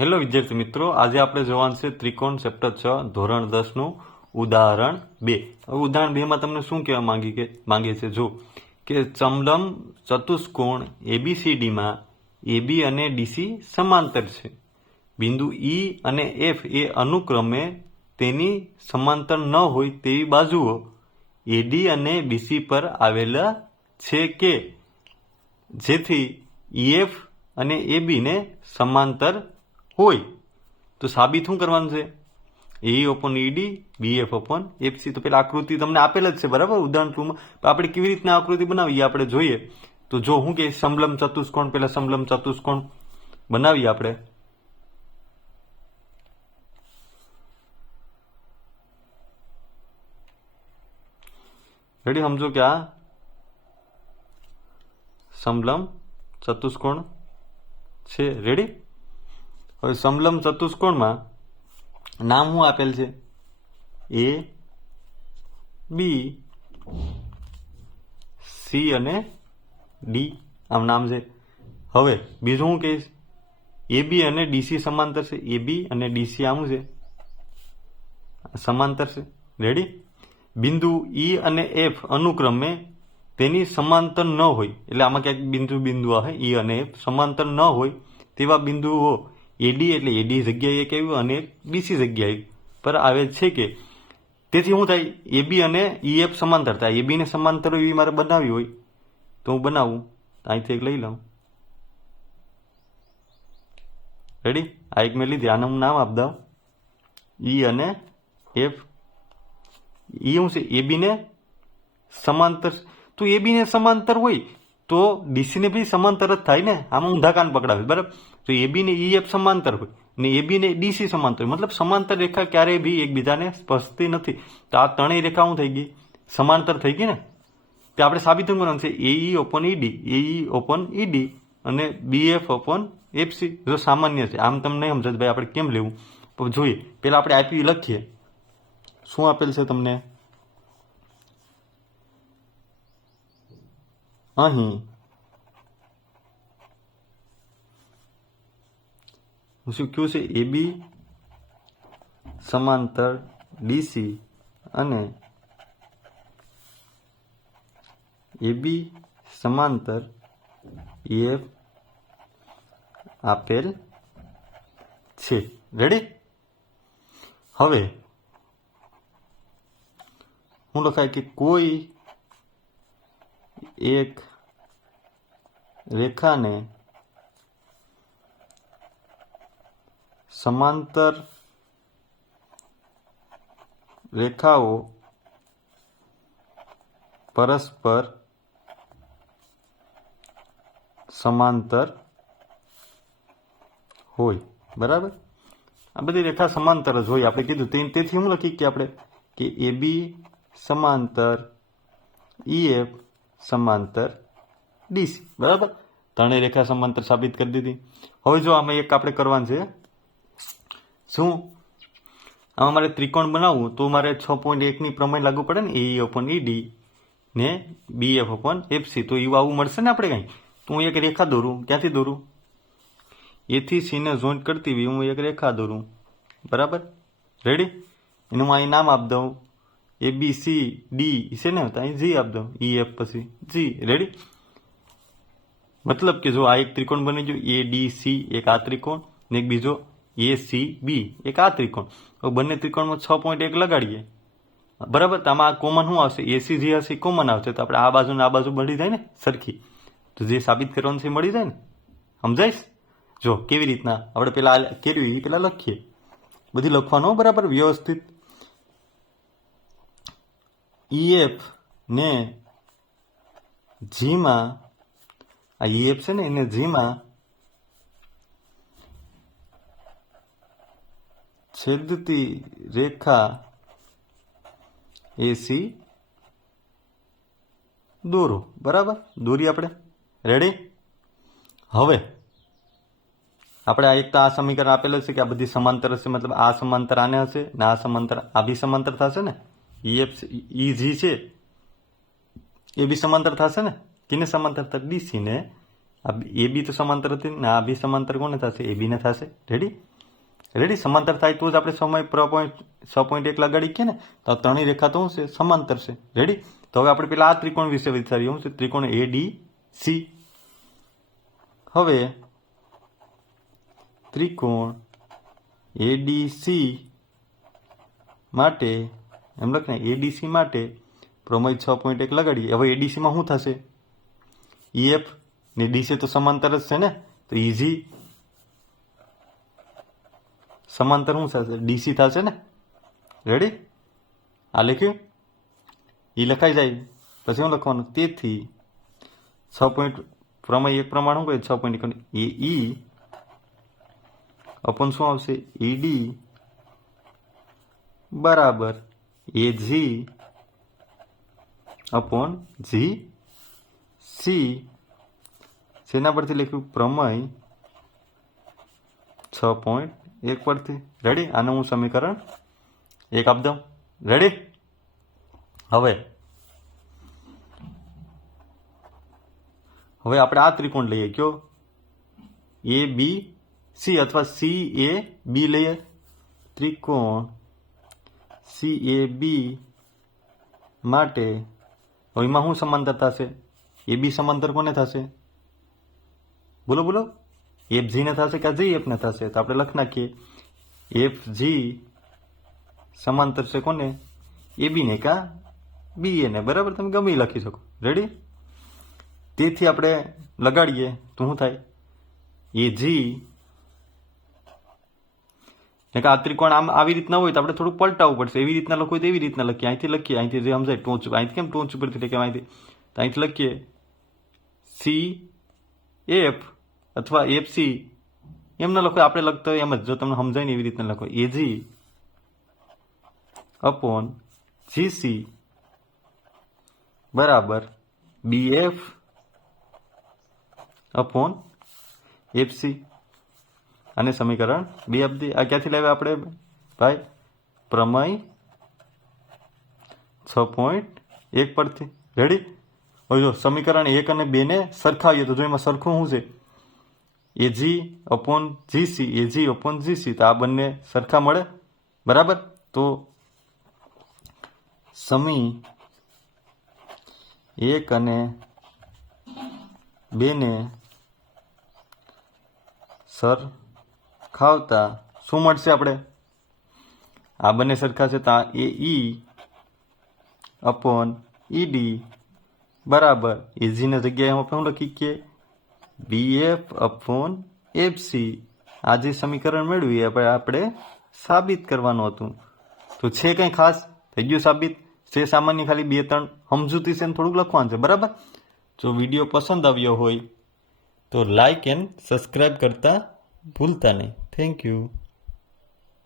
Hello વિદ્યાર્થી મિત્રો, આજે આપણે જોવાનું છે ત્રિકોણ ચેપ્ટર છ, ધોરણ દસનું ઉદાહરણ બે. હવે ઉદાહરણ બેમાં તમને શું કહેવા માંગી કે માંગે છે જો કે ચમલમ ચતુષ્કોણ એબીસીડીમાં એબી અને ડીસી સમાંતર છે. બિંદુ ઈ અને એફ એ અનુક્રમે તેની સમાંતર ન હોય તેવી બાજુઓ એડી અને બીસી પર આવેલા છે કે, જેથી ઈએફ અને એબીને સમાંતર હોય, તો સાબિત શું કરવાનું છે? A open ED BF open FC તો પેલા આકૃતિ તમને આપેલ જ છે, બરાબર? ઉદાહરણ ટુમાં. આપણે કેવી રીતના આકૃતિ બનાવીએ આપણે જોઈએ. તો જો હું કે સમલમ ચતુષ્કોણ, પેલા સમલમ ચતુષ્કોણ બનાવીએ આપણે. રેડી સમજો કે આ સમલમ ચતુષ્કોણ છે. રેડી હવે સમલમ ચતુષ્કોણમાં નામ શું આપેલ છે? એ બી સી અને ડી આમ નામ છે. હવે બીજું હું કહીશ. એ બી અને ડીસી સમાંતર છે. એ બી અને ડીસી આમ છે. સમાંતર છે. રેડી બિંદુ ઈ અને એફ અનુક્રમે તેની સમાંતર ન હોય. એટલે આમાં ક્યાંક બિંદુ બિંદુ આવે ઈ અને એફ સમાંતર ન હોય તેવા બિંદુઓ એડી એટલે એડી જગ્યાએ આવ્યું અને બીસી જગ્યાએ. પર આવે છે કે તેથી શું થાય? એબી અને ઈએફ સમાંતર થાય. એબીને સમાંતર એવી મારે બનાવવી હોય તો હું બનાવું. અહીંથી એક લઈ લઉં. રેડી આ એક મેં લીધી. આનું હું નામ આપ દઉં ઈ અને એફ ઈ શું છે? એબીને સમાંતર. તો એબીને સમાંતર હોય તો ડીસીને બી સમાંતર જ થાય ને? આમાં ઊંધા કાન પકડાવે. બરાબર? તો એબી ને ઈ એફ સમાંતર હોય ને એબી ને ડીસી સમાંતર હોય. મતલબ સમાંતર રેખા ક્યારેય બી એકબીજાને સ્પર્શતી નથી. તો આ ત્રણેય રેખા શું થઈ ગઈ? સમાંતર થઈ ગઈ ને? તે આપણે સાબિત કરવાનું છે AE upon ED AE upon ED અને બીએફ ઓપન એફસી જો સામાન્ય છે. આમ તમને નહીં સમજાય ભાઈ આપણે કેમ લેવું? પણ જોઈએ. પેલા આપણે આઈપી લખીએ. શું આપેલ છે તમને? અહીં. શું કયું છે? એબી સમાંતર ડીસી અને એબી સમાંતર એફ આપેલ છે. રેડી હવે હું લખાય કે કોઈ એક રેખાને સમાંતર રેખાઓ પરસ્પર સમાંતર હોય. બરાબર? આ બધી રેખા સમાંતર જ હોય. આપણે કીધું તેથી હું લખી કે આપણે કે એ બી સમાંતર, ઈ એફ સમાંતર ડીસી બરાબર? ત્રણેય રેખા સમાંતર સાબિત કરી દીધી. હવે જો આમાં એક આપણે કરવાનું છે. શું? આમાં મારે ત્રિકોણ બનાવવું, તો મારે છ પોઈન્ટ એકની પ્રમેય લાગુ પડે ને એ ઓપન ઈડી ને બી એફ ઓપન એફસી તો એવું આવું મળશે ને આપણે કાંઈ? તો હું એક રેખા દોરું. ક્યાંથી દોરું? એથી સીને જોઈન્ટ કરતી હોય, હું એક રેખા દોરું. બરાબર? રેડી એનું હું અહીં નામ આપી દઉં. એ બી સી ડી છે ને અહીં જી આપી દઉં. ઈ એફ પછી જી રેડી મતલબ કે જો આ એક ત્રિકોણ બની ગયો એ ડી સી એક આ ત્રિકોણ ને એક બીજો એ સી બી એક આ ત્રિકોણ. હવે બંને ત્રિકોણમાં છ પોઈન્ટ એક લગાડીએ. બરાબર? તો આમાં કોમન શું આવશે? એસી જે હશે કોમન આવશે. તો આપણે આ બાજુ ને આ બાજુ મળી જાય ને? સરખી. તો જે સાબિત કરવાનું છે મળી જાય ને? સમજાઈશ? જો, કેવી રીતના? આપણે પેલા આ કેળવી એ પેલા લખીએ. બધી લખવાનું બરાબર? વ્યવસ્થિત. ઈએફ ને જીમાં આ ઈએફ છે ને, એને જીમાં છેદતી રેખા એસી દોરો. બરાબર? દોરી આપણે. રેડી હવે આપણે આ એક તો આ સમીકરણ આપેલું છે કે આ બધી સમાંતર હશે, મતલબ આ સમાંતર આને હશે ને આ સમાંતર આ બી સમાંતર થશે ને? ઈએફ ઈ જી છે. એ બી સમાંતર થશે ને? કિને સમાંતર થશે? ડીસી ને. આ એ બી તો સમાંતર હતી ને આ બી સમાંતર કોને થશે? એ બી ને થશે. રેડી રેડી સમાંતર થાય તો જ આપણે સમય પ્ર પોઈન્ટ છ પોઈન્ટ એક લગાડી કે ને? તો ત્રણેય રેખા તો શું છે? સમાંતર છે. રેડી તો હવે આપણે પેલા આ ત્રિકોણ વિશે વિચારીએ. શું છે? ત્રિકોણ એ ડી સી હવે ત્રિકોણ એડીસી માટે, એમ લખ ને એડીસી માટે પ્રમેય છ પોઈન્ટ એક લગાડીએ. હવે એડીસીમાં શું થશે? ઈએફ ને ડીસી તો સમાંતર જ છે ને? તો ઇઝી સમાંતર શું થશે? ડીસી થશે ને? રેડી આ લખ્યું? એ લખાઈ જાય. પછી શું લખવાનું? તેથી છ પોઈન્ટ પ્રમેય એક પ્રમાણ શું કહે છ પોઈન્ટ એ ઈ અપન શું આવશે? ઈડી બરાબર એ જી અપોન જી સી. શેના પરથી લખ્યું? પ્રમેય છ પોઈન્ટ એક પરથી. રેડી આનું હું સમીકરણ એક આપી દઉં. રેડી હવે. હવે આપણે આ ત્રિકોણ લઈએ. કયો? એ બી સી અથવા સી એ બી લઈએ. ત્રિકોણ સી એ બી માટે. હવે એમાં શું સમાંતર થશે? એ બી સમાંતર કોને થશે? બોલો બોલો. એફ જીને થશે કે જી એફને થશે? તો આપણે લખી નાખીએ. એફ જી સમાંતર છે કોને? એ બીને કા? બી એને બરાબર? તમે ગમે લખી શકો. રેડી તેથી આપણે લગાડીએ તો શું થાય? એ જી કે આ ત્રિકોણ આમ આવી રીતના હોય તો આપણે થોડું પલટાવવું પડશે. એવી રીતના લખવું હોય તો એવી રીતના લખીએ. અહીંથી લખીએ. અહીંથી જે સમજાય ટોચ અહીંથી કેમ ટોચ ઉપરથી લખીએ? અહીંથી. તો અહીંથી લખીએ. સી એફ અથવા એફસી એમના લખો, આપણે લખતા હોય એમ જ. જો તમને સમજાય ને એવી રીતના લખો. એજી અપોન જીસી બરાબર બીએફ અપોન એફસી અને સમીકરણ બે અબધી આ ક્યાંથી લાવ્યા આપણે? ભાઈ, પ્રમેય છ પોઈન્ટ એક પરથી. રેડી હવે જો સમીકરણ એક અને બેને સરખાવીએ તો જો એમાં સરખું શું છે? AG upon GC AG upon GC તો આ બંને સરખા મળે? બરાબર? તો સમી એક અને બેને સર ખાવતા શું મળશે આપણે? આ બંને સરખા છે, તો એ ઈ અપોન ઈડી બરાબર. એજીના જગ્યાએ આપણે શું લખી કે બીએફ અપોન એફસી આ જે સમીકરણ મેળવ્યું એ આપણે સાબિત કરવાનું હતું. તો છે કંઈ ખાસ? થઈ ગયું સાબિત? છે સામાન્ય ખાલી બે ત્રણ સમજૂતી છે થોડુંક લખવાનું છે, બરાબર? જો વીડિયો પસંદ આવ્યો હોય, તો લાઈક એન્ડ સબસ્ક્રાઈબ કરતા ભૂલતા નહીં. Thank you